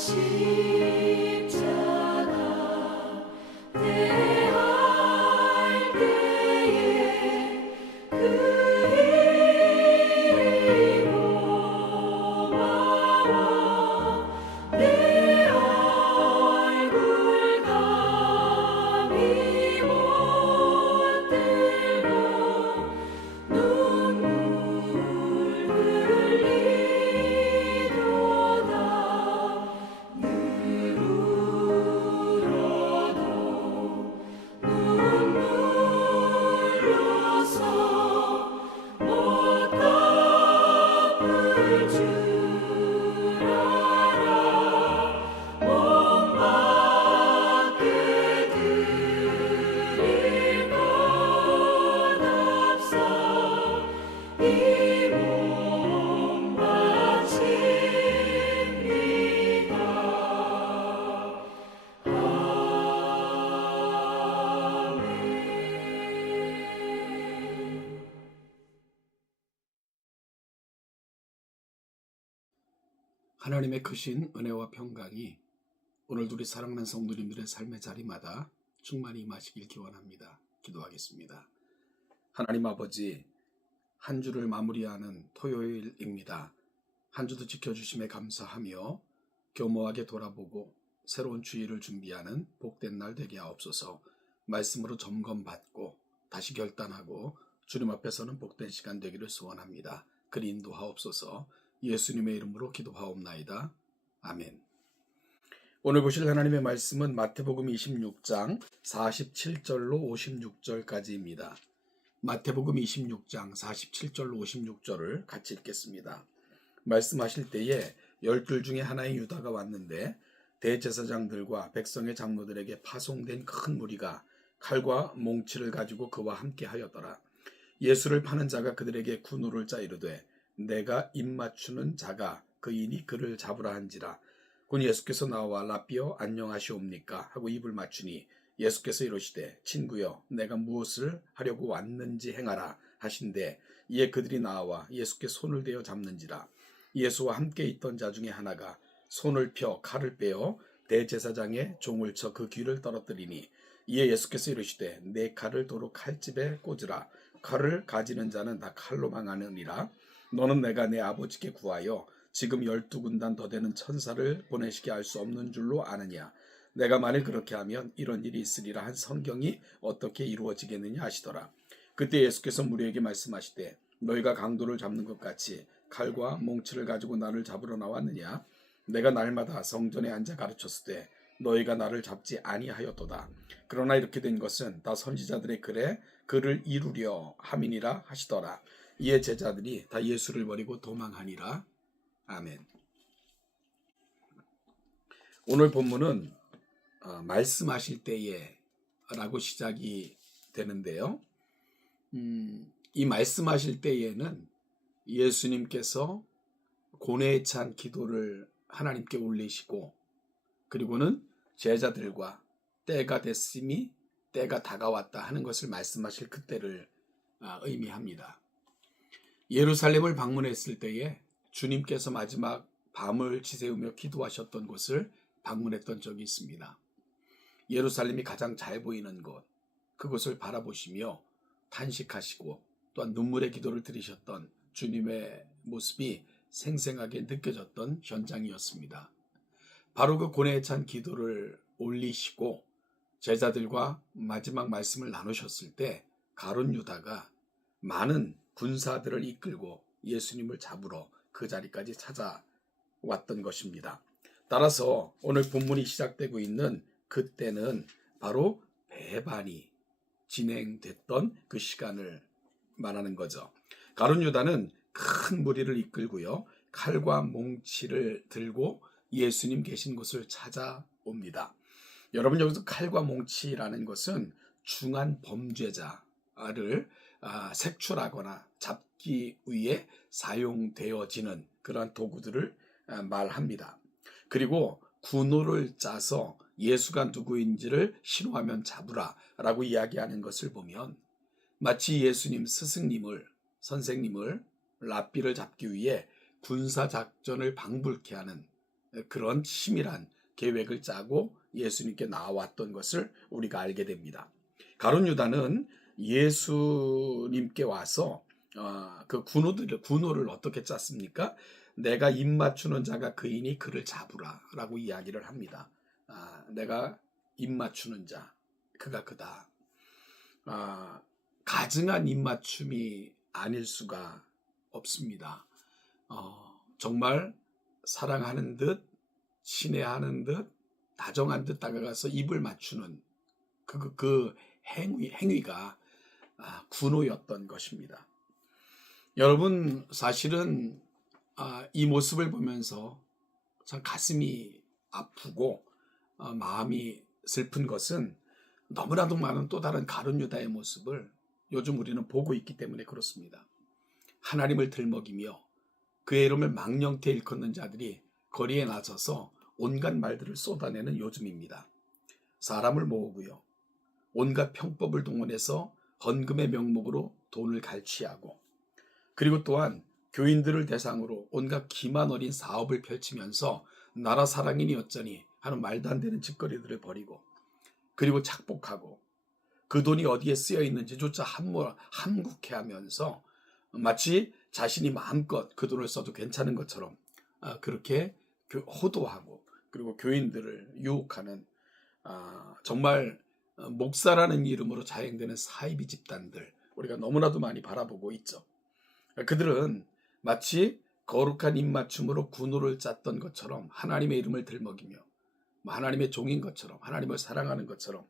십자가 대할 때에 그 일이 고마워 내 얼굴 감히 못 들고 눈물 흘리도다 늘 울어도 눈물로서 못 갚을 줄 알아 못 받게 드릴 것 없어 이 몸 바칩니다. 아멘. 하나님의 크신 은혜와 평강이 오늘도 우리 사랑하는 성도님들의 삶의 자리마다 충만히 임하시길 기원합니다. 기도하겠습니다. 하나님 아버지, 한 주를 마무리하는 토요일입니다. 한 주도 지켜주심에 감사하며 교모하게 돌아보고 새로운 주일을 준비하는 복된 날 되게 하옵소서. 말씀으로 점검받고 다시 결단하고 주님 앞에 서는 복된 시간 되기를 소원합니다. 그리 인도하옵소서. 예수님의 이름으로 기도하옵나이다. 아멘. 오늘 보실 하나님의 말씀은 마태복음 26장 47절로 56절까지입니다. 마태복음 26장 47절로 56절을 같이 읽겠습니다. 말씀하실 때에 12 중에 하나인 유다가 왔는데 대제사장들과 백성의 장로들에게 파송된 큰 무리가 칼과 몽치를 가지고 그와 함께 하였더라. 예수를 파는 자가 그들에게 군우를 짜 이르되 내가 입맞추는 자가 그이니 그를 잡으라 한지라. 곧 예수께서 나와 라삐여 안녕하시옵니까 하고 입을 맞추니 예수께서 이르시되 친구여 내가 무엇을 하려고 왔는지 행하라 하신대 이에 그들이 나와 예수께 손을 대어 잡는지라. 예수와 함께 있던 자 중에 하나가 손을 펴 칼을 빼어 대제사장의 종을 쳐 그 귀를 떨어뜨리니 이에 예수께서 이르시되 내 칼을 도로 칼집에 꽂으라. 칼을 가지는 자는 다 칼로 망하느니라. 너는 내가 내 아버지께 구하여 지금 12군단 더 되는 천사를 보내시게 할 수 없는 줄로 아느냐. 내가 만일 그렇게 하면 이런 일이 있으리라 한 성경이 어떻게 이루어지겠느냐 하시더라. 그때 예수께서 무리에게 말씀하시되 너희가 강도를 잡는 것 같이 칼과 몽치를 가지고 나를 잡으러 나왔느냐. 내가 날마다 성전에 앉아 가르쳤을 때 너희가 나를 잡지 아니하였도다. 그러나 이렇게 된 것은 다 선지자들의 글에 그를 이루려 함이니라 하시더라. 이에 제자들이 다 예수를 버리고 도망하니라. 아멘. 오늘 본문은 말씀하실 때에 라고 시작이 되는데요. 이 말씀하실 때에는 예수님께서 고뇌에 찬 기도를 하나님께 올리시고 그리고는 제자들과 때가 됐음이 때가 다가왔다 하는 것을 말씀하실 그때를 의미합니다. 예루살렘을 방문했을 때에 주님께서 마지막 밤을 지새우며 기도하셨던 곳을 방문했던 적이 있습니다. 예루살렘이 가장 잘 보이는 곳, 그곳을 바라보시며 탄식하시고 또한 눈물의 기도를 드리셨던 주님의 모습이 생생하게 느껴졌던 현장이었습니다. 바로 그 고뇌에 찬 기도를 올리시고 제자들과 마지막 말씀을 나누셨을 때 가룟 유다가 많은 군사들을 이끌고 예수님을 잡으러 그 자리까지 찾아왔던 것입니다. 따라서 오늘 본문이 시작되고 있는 그때는 바로 배반이 진행됐던 그 시간을 말하는 거죠. 가룟 유다는 큰 무리를 이끌고요. 칼과 몽치를 들고 예수님 계신 곳을 찾아옵니다. 여러분 여기서 칼과 몽치라는 것은 중한 범죄자를 색출하거나 잡기 위해 사용되어지는 그러한 도구들을 말합니다. 그리고 군호를 짜서 예수가 누구인지를 신호하면 잡으라 라고 이야기하는 것을 보면 마치 예수님 스승님을 선생님을 랍비를 잡기 위해 군사작전을 방불케 하는 그런 치밀한 계획을 짜고 예수님께 나왔던 것을 우리가 알게 됩니다. 가룟 유다는 예수님께 와서 그 군호를 어떻게 짰습니까? 내가 입 맞추는 자가 그이니 그를 잡으라라고 이야기를 합니다. 내가 입 맞추는 자 그가 그다. 가증한 입 맞춤이 아닐 수가 없습니다. 정말 사랑하는 듯 친애하는 듯 다정한 듯 다가가서 입을 맞추는 그 행위가 군호였던 것입니다. 여러분 사실은 이 모습을 보면서 참 가슴이 아프고 마음이 슬픈 것은 너무나도 많은 또 다른 가룟 유다의 모습을 요즘 우리는 보고 있기 때문에 그렇습니다. 하나님을 들먹이며 그의 이름을 망령태 일컫는 자들이 거리에 나서서 온갖 말들을 쏟아내는 요즘입니다. 사람을 모으고요. 온갖 편법을 동원해서 헌금의 명목으로 돈을 갈취하고 그리고 또한 교인들을 대상으로 온갖 기만 어린 사업을 펼치면서 나라 사랑인이 어쩌니 하는 말도 안 되는 짓거리들을 벌이고 그리고 착복하고 그 돈이 어디에 쓰여 있는지조차 함국해하면서 마치 자신이 마음껏 그 돈을 써도 괜찮은 것처럼 그렇게 호도하고 그리고 교인들을 유혹하는 정말 목사라는 이름으로 자행되는 사이비 집단들 우리가 너무나도 많이 바라보고 있죠. 그들은 마치 거룩한 입맞춤으로 군호를 짰던 것처럼 하나님의 이름을 들먹이며 하나님의 종인 것처럼 하나님을 사랑하는 것처럼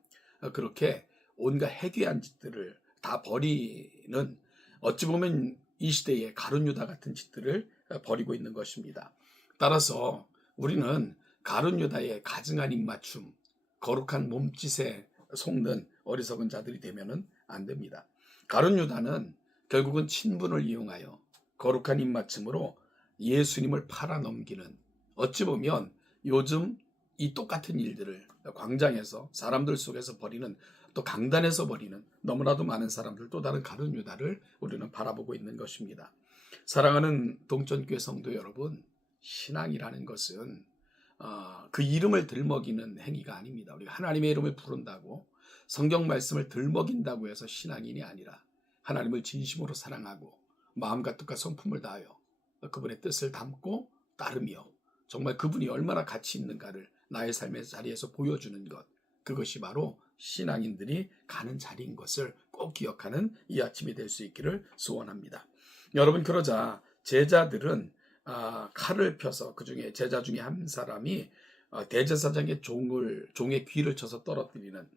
그렇게 온갖 해괴한 짓들을 다 벌이는 어찌 보면 이 시대의 가룟 유다 같은 짓들을 벌이고 있는 것입니다. 따라서 우리는 가룟 유다의 가증한 입맞춤, 거룩한 몸짓에 속는 어리석은 자들이 되면은 안 됩니다. 가룟 유다는 결국은 친분을 이용하여 거룩한 입맞춤으로 예수님을 팔아넘기는 어찌 보면 요즘 이 똑같은 일들을 광장에서 사람들 속에서 벌이는 또 강단에서 벌이는 너무나도 많은 사람들 또 다른 가룟 유다를 우리는 바라보고 있는 것입니다. 사랑하는 동천교회 성도 여러분, 신앙이라는 것은 그 이름을 들먹이는 행위가 아닙니다. 우리가 하나님의 이름을 부른다고 성경 말씀을 들먹인다고 해서 신앙인이 아니라 하나님을 진심으로 사랑하고 마음과 뜻과 성품을 다하여 그분의 뜻을 담고 따르며 정말 그분이 얼마나 가치 있는가를 나의 삶의 자리에서 보여주는 것, 그것이 바로 신앙인들이 가는 자리인 것을 꼭 기억하는 이 아침이 될 수 있기를 소원합니다. 여러분, 그러자 제자들은 칼을 펴서 그 중에 제자 중에 한 사람이 대제사장의 종의 귀를 쳐서 떨어뜨리는,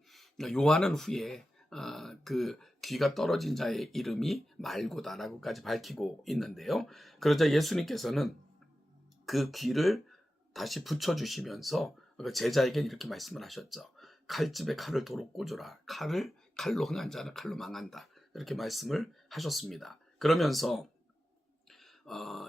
요한은 후에 그 귀가 떨어진 자의 이름이 말고다라고까지 밝히고 있는데요. 그러자 예수님께서는 그 귀를 다시 붙여주시면서 제자에게 이렇게 말씀을 하셨죠. 칼집에 칼을 도로 꽂으라. 칼로 흥한 자는 칼로 망한다. 이렇게 말씀을 하셨습니다. 그러면서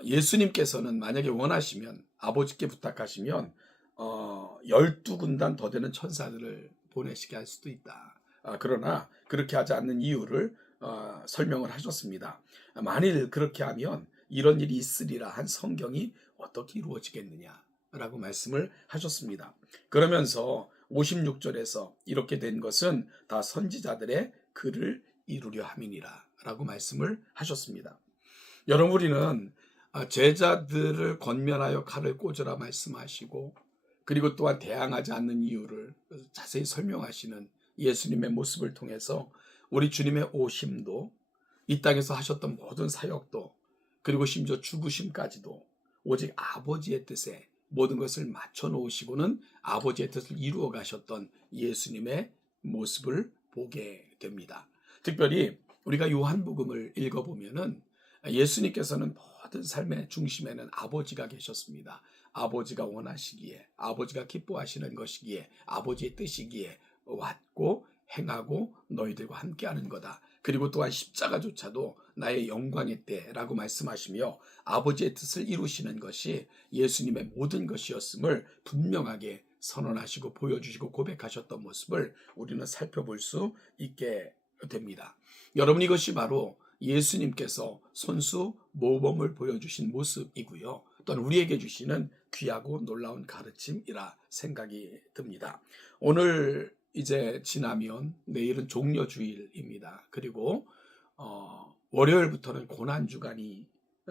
예수님께서는 만약에 원하시면 아버지께 부탁하시면 12군단 더 되는 천사들을 보내시게 할 수도 있다. 그러나 그렇게 하지 않는 이유를 설명을 하셨습니다. 만일 그렇게 하면 이런 일이 있으리라 한 성경이 어떻게 이루어지겠느냐라고 말씀을 하셨습니다. 그러면서 56절에서 이렇게 된 것은 다 선지자들의 글을 이루려 함이니라 라고 말씀을 하셨습니다. 여러분, 우리는 제자들을 권면하여 칼을 꽂으라 말씀하시고 그리고 또한 대항하지 않는 이유를 자세히 설명하시는 예수님의 모습을 통해서 우리 주님의 오심도 이 땅에서 하셨던 모든 사역도 그리고 심지어 죽으심까지도 오직 아버지의 뜻에 모든 것을 맞춰 놓으시고는 아버지의 뜻을 이루어 가셨던 예수님의 모습을 보게 됩니다. 특별히 우리가 요한복음을 읽어보면은 예수님께서는 모든 삶의 중심에는 아버지가 계셨습니다. 아버지가 원하시기에, 아버지가 기뻐하시는 것이기에, 아버지의 뜻이기에 왔고 행하고 너희들과 함께하는 거다. 그리고 또한 십자가조차도 나의 영광의 때라고 말씀하시며 아버지의 뜻을 이루시는 것이 예수님의 모든 것이었음을 분명하게 선언하시고 보여주시고 고백하셨던 모습을 우리는 살펴볼 수 있게 됩니다. 여러분, 이것이 바로 예수님께서 손수 모범을 보여주신 모습이고요. 또한 우리에게 주시는 귀하고 놀라운 가르침이라 생각이 듭니다. 오늘 이제 지나면 내일은 종려주일입니다. 그리고 월요일부터는 고난주간이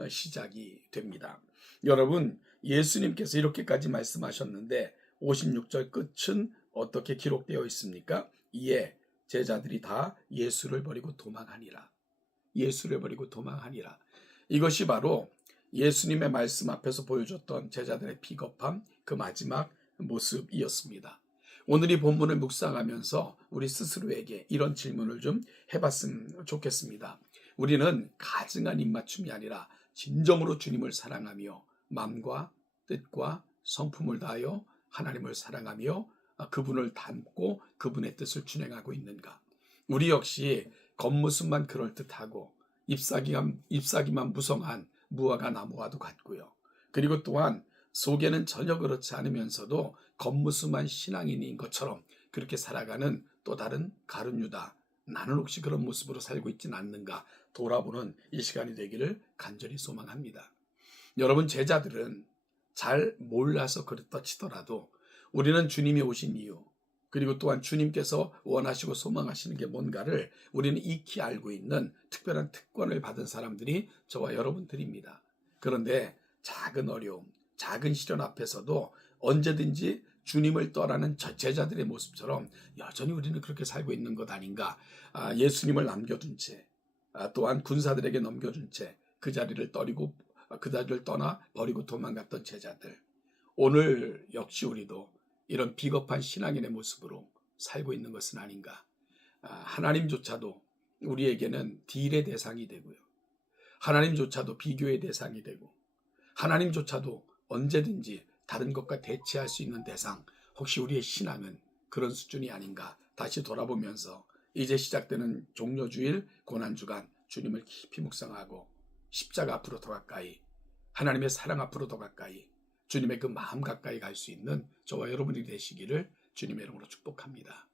시작이 됩니다. 여러분, 예수님께서 이렇게까지 말씀하셨는데 56절 끝은 어떻게 기록되어 있습니까? 이에 제자들이 다 예수를 버리고 도망하니라. 예수를 버리고 도망하니라. 이것이 바로 예수님의 말씀 앞에서 보여줬던 제자들의 비겁함, 그 마지막 모습이었습니다. 오늘 이 본문을 묵상하면서 우리 스스로에게 이런 질문을 좀 해봤으면 좋겠습니다. 우리는 가증한 입맞춤이 아니라 진정으로 주님을 사랑하며 마음과 뜻과 성품을 다하여 하나님을 사랑하며 그분을 닮고 그분의 뜻을 준행하고 있는가? 우리 역시 겉모습만 그럴듯하고 잎사귀만 무성한 무화과 나무와도 같고요. 그리고 또한 속에는 전혀 그렇지 않으면서도 겉모습만 신앙인인 것처럼 그렇게 살아가는 또 다른 가룟 유다, 나는 혹시 그런 모습으로 살고 있지는 않는가 돌아보는 이 시간이 되기를 간절히 소망합니다. 여러분, 제자들은 잘 몰라서 그렇다 치더라도 우리는 주님이 오신 이유, 그리고 또한 주님께서 원하시고 소망하시는 게 뭔가를 우리는 익히 알고 있는 특별한 특권을 받은 사람들이 저와 여러분들입니다. 그런데 작은 어려움, 작은 시련 앞에서도 언제든지 주님을 떠나는 제자들의 모습처럼 여전히 우리는 그렇게 살고 있는 것 아닌가. 예수님을 남겨둔 채, 또한 군사들에게 넘겨준 채 그 자리를 떠나 버리고 도망갔던 제자들. 오늘 역시 우리도 이런 비겁한 신앙인의 모습으로 살고 있는 것은 아닌가. 하나님조차도 우리에게는 딜의 대상이 되고요. 하나님조차도 비교의 대상이 되고, 하나님조차도 언제든지 다른 것과 대치할 수 있는 대상, 혹시 우리의 신앙은 그런 수준이 아닌가 다시 돌아보면서 이제 시작되는 종려주일 고난주간 주님을 깊이 묵상하고 십자가 앞으로 더 가까이, 하나님의 사랑 앞으로 더 가까이, 주님의 그 마음 가까이 갈 수 있는 저와 여러분이 되시기를 주님의 이름으로 축복합니다.